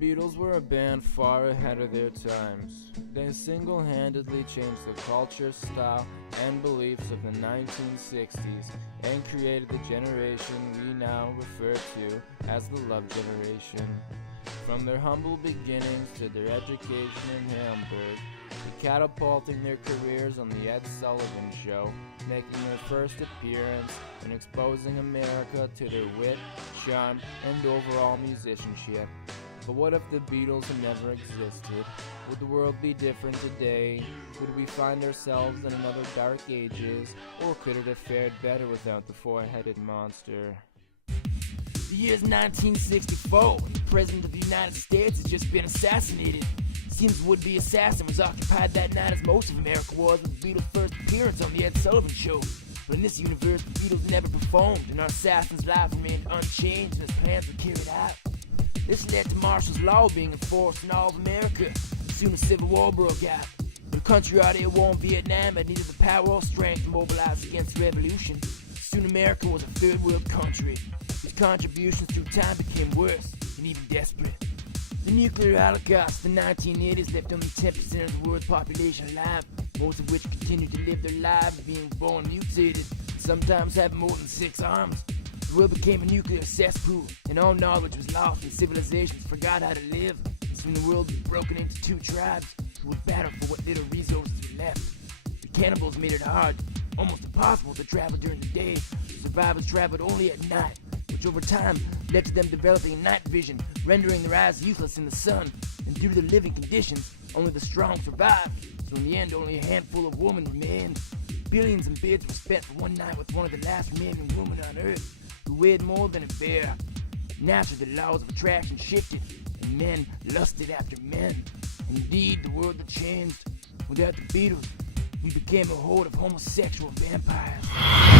Beatles were a band far ahead of their times. They single-handedly changed the culture, style, and beliefs of the 1960s and created the generation we now refer to as the Love Generation. From their humble beginnings to their education in Hamburg, to catapulting their careers on the Ed Sullivan Show, making their first appearance and exposing America to their wit, charm, and overall musicianship. But what if the Beatles had never existed? Would the world be different today? Would we find ourselves in another dark ages? Or could it have fared better without the four-headed monster? The year's 1964, and the President of the United States has just been assassinated. Seems the would-be assassin was occupied that night as most of America was with the Beatles' first appearance on the Ed Sullivan Show. But in this universe, the Beatles never performed, and our assassin's life remained unchanged and his plans were carried out. This led to martial law being enforced in all of America. Soon a civil war broke out. But a country already at war in Vietnam had neither the power or strength to mobilize against the revolution. Soon America was a third world country, whose contributions through time became worse and even desperate. The nuclear holocaust of the 1980s left only 10% of the world's population alive, most of which continued to live their lives being born mutated, and sometimes have more than 6 arms. The world became a nuclear cesspool, and all knowledge was lost, and civilizations forgot how to live. And soon the world was broken into 2 tribes who would battle for what little resources were left. The cannibals made it hard, almost impossible to travel during the day. The survivors traveled only at night, which over time led to them developing night vision, rendering their eyes useless in the sun. And due to their living conditions, only the strong survived, so in the end only a handful of women remained. Billions in bids were spent for one night with one of the last remaining women on Earth, who weighed more than a bear. Naturally, the laws of attraction shifted, and men lusted after men. Indeed, the world had changed. Without the Beatles, we became a horde of homosexual vampires.